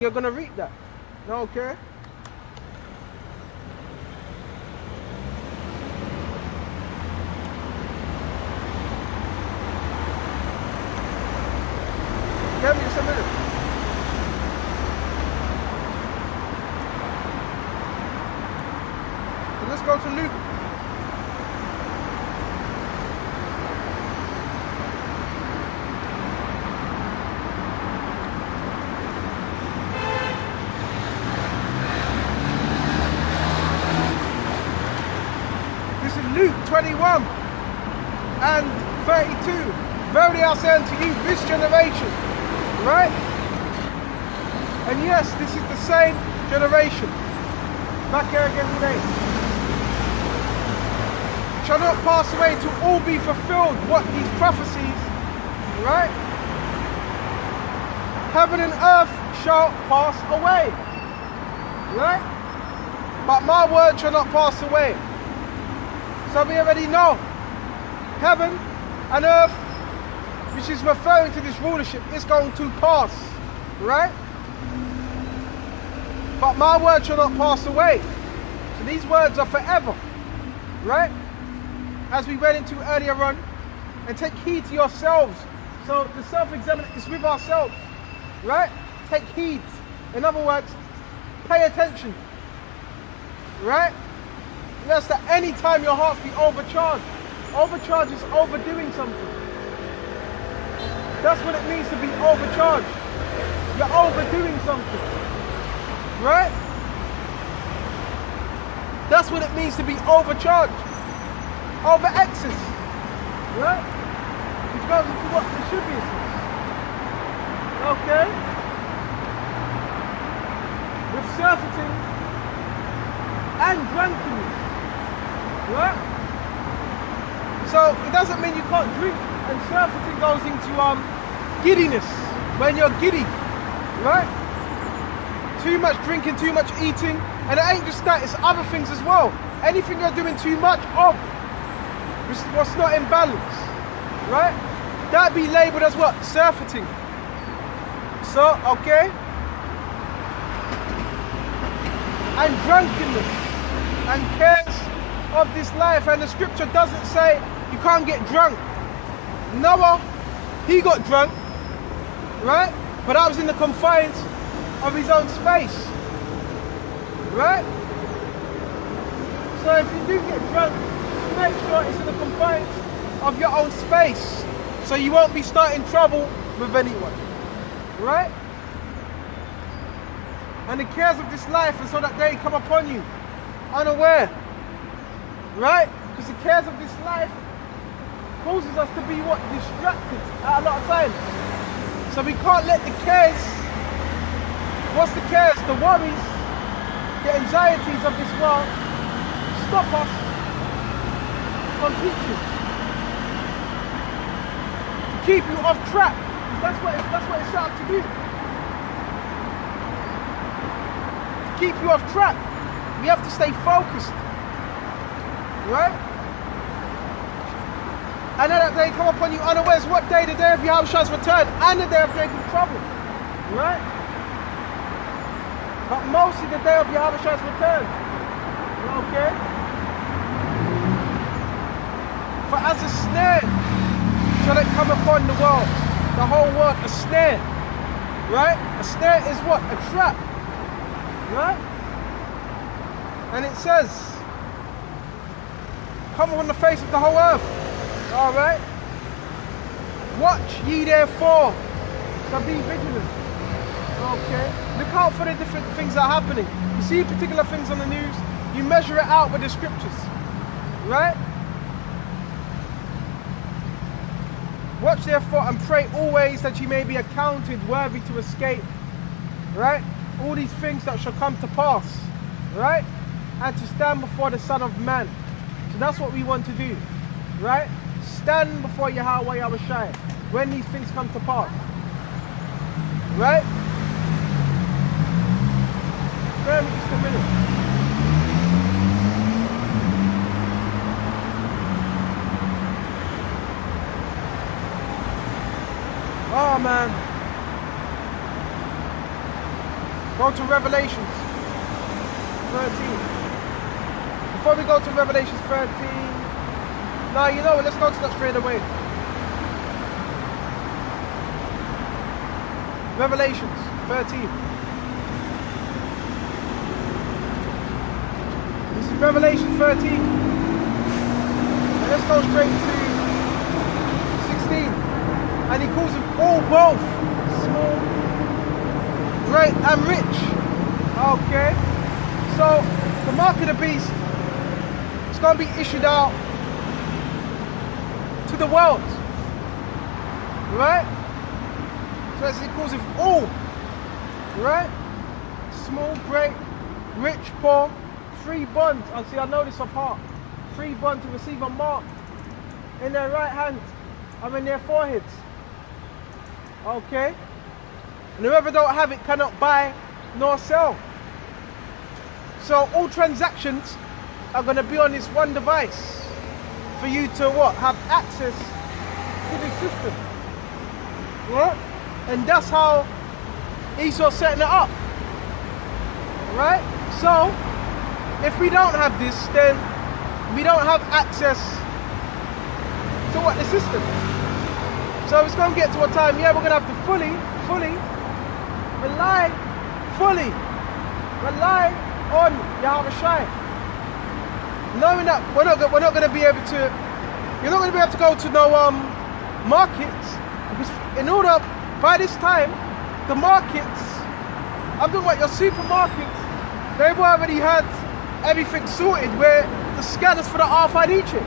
You're gonna read that. Okay. Give me just a minute. So let's go to Luke. This is Luke 21 and 32. Verily I say unto you, this generation, right? And yes, this is the same generation. Back here again today. Shall not pass away to all be fulfilled what these prophecies, right? Heaven and earth shall pass away, right? But my word shall not pass away. So we already know heaven and earth, which is referring to this rulership, is going to pass, right? But my word shall not pass away. So these words are forever, right? As we went into earlier on, and take heed to yourselves. So the self-examination is with ourselves, right? Take heed. In other words, pay attention, right? Yes, that any time your heart be overcharged. Overcharge is overdoing something. That's what it means to be overcharged. You're overdoing something, right? That's what it means to be overcharged. Over excess, right? Which goes into what the should be. Okay? With surfeiting and drunkenness, right? So it doesn't mean you can't drink, and surfeiting goes into giddiness, when you're giddy, right? Too much drinking, too much eating, and it ain't just that, it's other things as well. Anything you're doing too much of, what's not in balance, right? That be labeled as what? Surfeiting. So, okay? And drunkenness and cares of this life, and the scripture doesn't say you can't get drunk. Noah, he got drunk, right? But that was in the confines of his own space, right? So if you do get drunk, make sure it's in the confines of your own space, so you won't be starting trouble with anyone, right? And the cares of this life, and so that they come upon you unaware, right? Because the cares of this life causes us to be what? Distracted at a lot of times. So we can't let the cares, what's the cares? The worries, the anxieties of this world stop us from teaching. To keep you off track. That's what it's set up to do. To keep you off track. We have to stay focused. Right? And then that day come upon you unawares. What day? The day of Yahushua's return and the day of Jacob's trouble. Right? But mostly the day of Yahushua's return. Okay? For as a snare shall it come upon the world, the whole world, a snare, right? A snare is what? A trap, right? And it says, come on the face of the whole earth, all right? Watch ye therefore, so be vigilant, okay? Look out for the different things that are happening. You see particular things on the news, you measure it out with the scriptures, right? Watch therefore and pray always that ye may be accounted worthy to escape, right? All these things that shall come to pass, right? And to stand before the Son of Man. So that's what we want to do, right? Stand before Yahweh Yahushua when these things come to pass, right? Spare me just a minute. Oh man. Go to Revelations 13. Before we go to Revelations 13, no, you know what, let's go to that straight away. Revelations 13. This is Revelation 13. And let's go straight to 16. And he calls them all both small, great and rich. Okay. So the mark of the beast is going to be issued out to the world. Right? So as he calls it all. Right? Small, great, rich, poor. 3 bonds. I see, I know this apart. 3 bonds to receive a mark in their right hand and in their foreheads. Okay? And whoever don't have it cannot buy nor sell. So all transactions are going to be on this one device for you to what? Have access to the system. Right? And that's how Esau's setting it up. Right? So if we don't have this, then we don't have access to what? The system. So it's going to get to a time, yeah, we're going to have to fully rely on Yahweh Shai. Knowing that we're not going to be able to, you're not going to be able to go to no markets, because in order, by this time, the markets, I'm talking about your supermarkets, they've already had everything sorted where the scanners for the RFID chip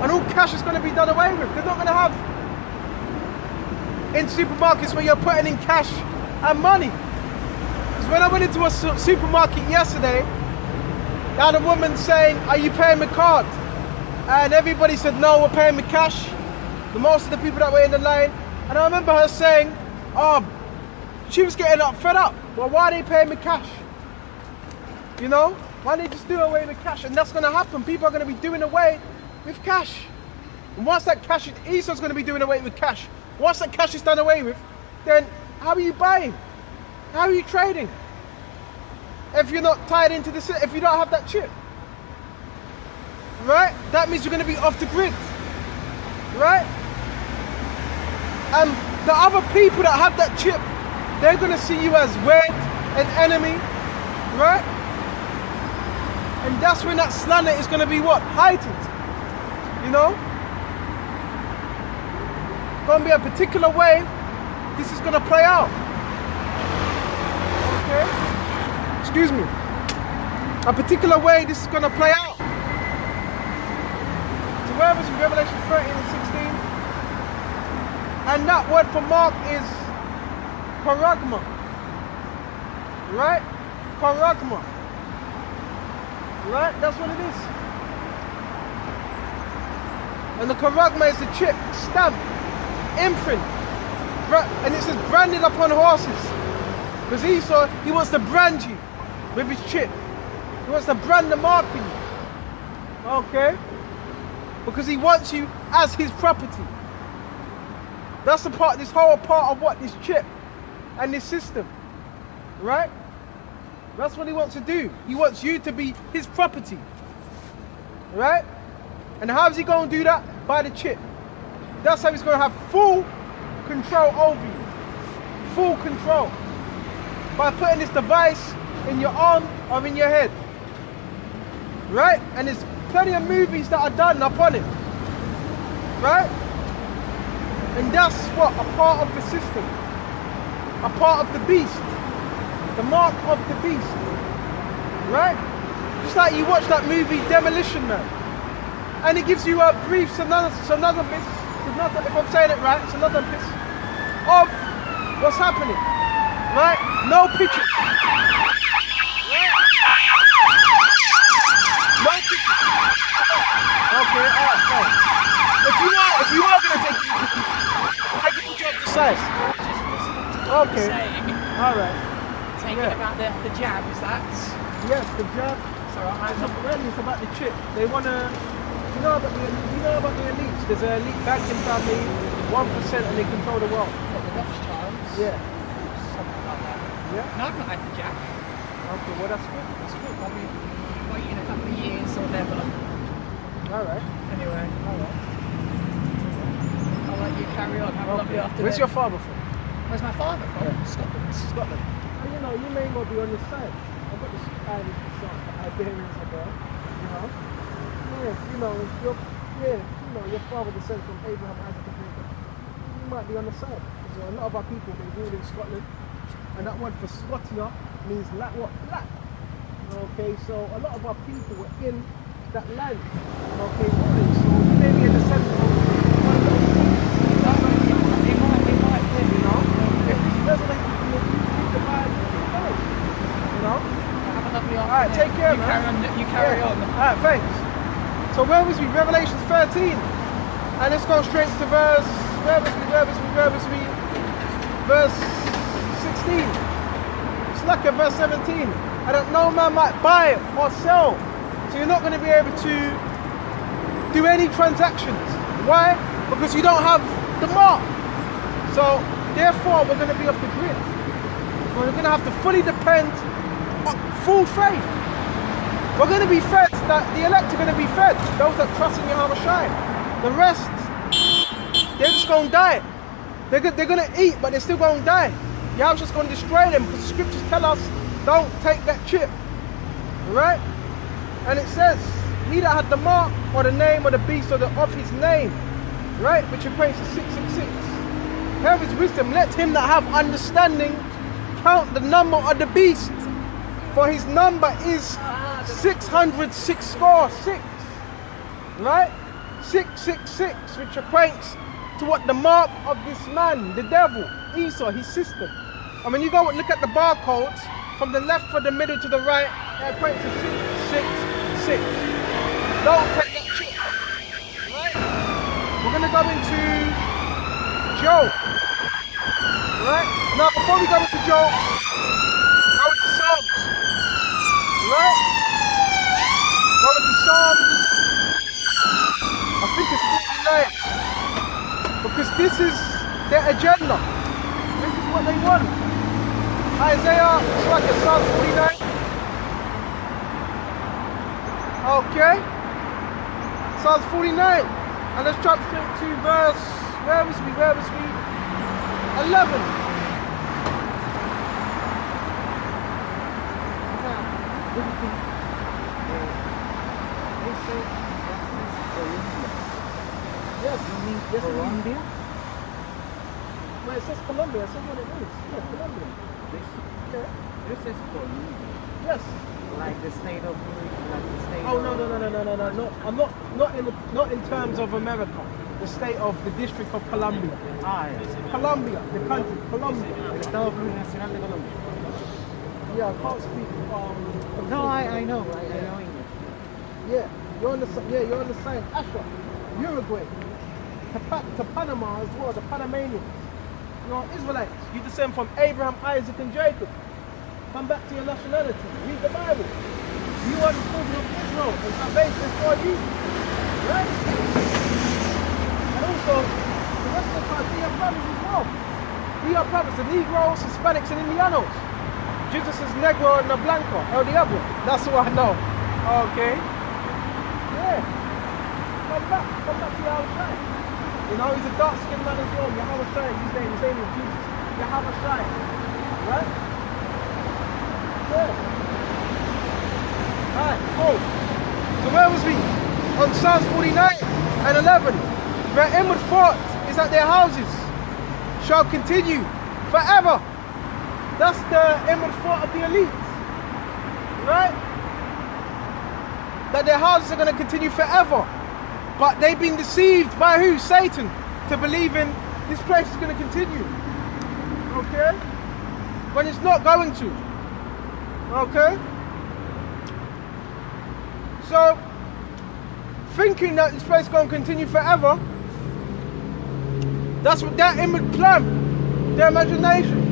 and all cash is going to be done away with. They're not going to have in supermarkets where you're putting in cash and money. Because when I went into a supermarket yesterday, I had a woman saying, are you paying with card? And everybody said, no, we're paying with cash. The most of the people that were in the line. And I remember her saying, oh, she was getting fed up. Well, why are they paying with cash? You know? Why don't they just do away with cash? And that's going to happen. People are going to be doing away with cash. And once that cash, Esau's going to be doing away with cash. Once that cash is done away with, then how are you buying? How are you trading? If you're not tied into this, if you don't have that chip. Right? That means you're going to be off the grid. Right? And the other people that have that chip, they're going to see you as weird, an enemy. Right? And that's when that slander is going to be what? Heightened. You know? Going to be a particular way this is going to play out. Okay? Excuse me. A particular way this is going to play out. So where was in Revelation 13 and 16? And that word for mark is paragma. Right? Paragma. Right? That's what it is. And the charagma is the chip, stamp, imprint. And it says branded upon horses. Because Esau, he wants to brand you with his chip. He wants to brand the mark in you. Okay? Because he wants you as his property. That's the part, this whole part of what? This chip and this system. Right? That's what he wants to do. He wants you to be his property. Right? And how is he going to do that? By the chip. That's how he's going to have full control over you. Full control. By putting this device in your arm or in your head. Right? And there's plenty of movies that are done upon it. Right? And that's what? A part of the system. A part of the beast. The mark of the beast. Right? Just like you watch that movie Demolition Man. And it gives you a brief synopsis, if I'm saying it right, synopsis of what's happening. Right? No pictures. Right? No pictures. Okay, alright, fine. If you are gonna take a picture of the size. Okay. Alright. Taking about the jab, is that? Yes, the jab. So it's about the chip. They wanna you know about the elites? There's an elite banking family, 1%, and they control the world. What, the Rothschilds? Yeah. Something like that. Yeah? No, I've not had the jab. Okay, well that's good. That's good. I'll be waiting a couple of years or never. Alright. Anyway, Alright. I'll let you carry on. Have a lovely afternoon. Where's your father from? Where's my father from? Yeah. Scotland. Scotland. Oh, you know, you may not be on this side. I've got this Irish side, Iberians are there. You know? Yes, you know, your father descends from Abraham, Isaac, and Jacob. You might be on the side. So a lot of our people, they rule in Scotland. And that word for Scotia means black. Okay, so a lot of our people were in that land. Okay, ruling. So you may be in the center of one of those things. They might be, you know. If this resonates with you, read the Bible, you know. Have a lovely afternoon. Alright, take care, man. You carry on. Alright, thanks. So where was we? Revelation 13. And let's go straight to verse, where was we? Verse 16. It's like at verse 17. And that no man might buy or sell. So you're not going to be able to do any transactions. Why? Because you don't have the mark. So therefore we're going to be off the grid. We're going to have to fully depend on full faith. We're going to be fed, that the elect are going to be fed, those that trust in Yahweh Shai. The rest, they're just going to die. They're going to eat, but they're still going to die. Yahweh's just going to destroy them, because the scriptures tell us, don't take that chip. Right? And it says, he that had the mark, or the name of the beast, or of his name, right? Which equates to 666. Have his wisdom, let him that have understanding count the number of the beast, for his number is 666, right? 666, which equates to what the mark of this man, the devil, Esau, his system. And when you go and look at the barcodes, from the left from the middle to the right, it equates to 666. Don't take that chip, right? We're going to go into Job, right? Now, before we go into Job, go into Psalms, right? Go into Psalms, I think it's 49, because this is their agenda. This is what they want. Isaiah, it's like a Psalm 49. Okay. Psalms 49. And let's jump straight to verse, where was we? 11. Yes, Colombia? Well, it says Colombia, it says what it is. Yeah, Colombia. This is Colombia. Yes. Like the state of Oh no. Not in terms of America. The state of the District of Columbia. Colombia, the country, Colombia. El Estado Plurinacional de Colombia. Yeah, I can't speak. No, I know English. Yeah, you're on the same. Asha, Uruguay, to Panama as well, the Panamanians. You're Israelites. You descend from Abraham, Isaac, and Jacob. Come back to your nationality. Read the Bible. You are the children of Israel, and salvation is for you. Right? And also, the rest of the time, be your brothers as well. Be your brothers, the Negroes, Hispanics, and Indianos. Jesus is Negro and Blanco, El Diablo. That's what I know. Okay. Yeah. Come back to Yahweh Shai. You know, he's a dark-skinned man as well. Yahweh Shai, his name is Jesus. Yahweh Shai. Right? Yeah. Alright, cool. So where was we? On Psalms 49 and 11. Their inward thought is that their houses shall continue forever. That's the inward thought of the elites. Right? That their houses are going to continue forever. But they've been deceived by who? Satan. To believe in this place is going to continue. Okay? When it's not going to. Okay? So, thinking that this place is going to continue forever, that's what their inward plan, their imagination.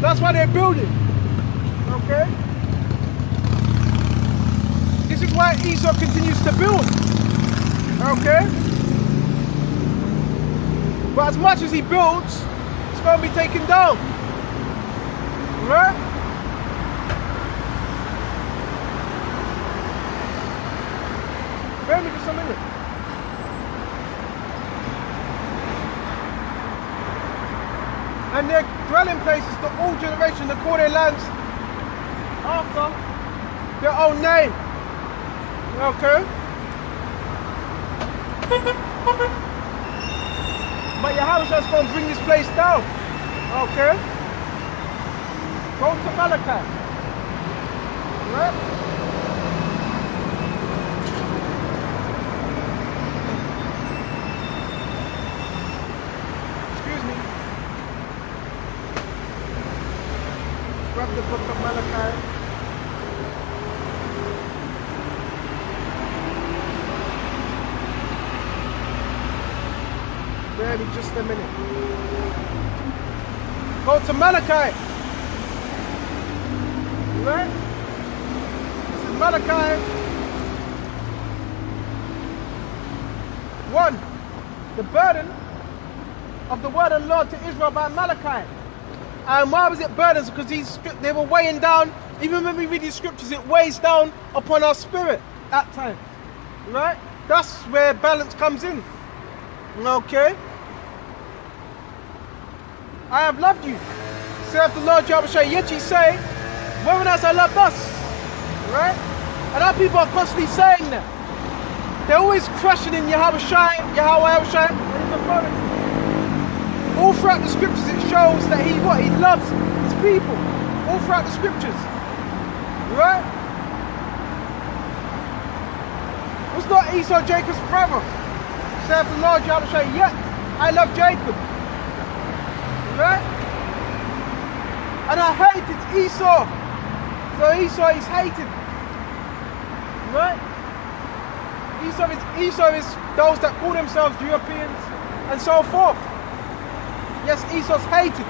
That's why they're building. Okay? This is why Esau continues to build. Okay? But as much as he builds, it's going to be taken down. Right? Bear me just a minute. And their dwelling places to all generations, they call their lands after their own name. Okay? But Yahweh's going to bring this place down. Okay? Go to Malachi. Right? Excuse me. Grab the book of Malachi. Bear me just a minute. Go to Malachi. Right? This is Malachi 1. The burden of the word of the Lord to Israel by Malachi. And why was it burdens? Because they were weighing down, even when we read these scriptures, it weighs down upon our spirit at times. Right? That's where balance comes in. Okay? I have loved you, saith the Lord Yahweh. Yet ye say, when has I loved us? Right? And our people are constantly saying that. They're always questioning Yahweh and his authority. All throughout the scriptures it shows that he loves his people. All throughout the scriptures. Right? Was not Esau Jacob's brother? Saith the Lord Yahweh, yet I love Jacob. Right? And I hated Esau. So Esau is hated. Right? Esau is those that call themselves Europeans and so forth. Yes, Esau's hated.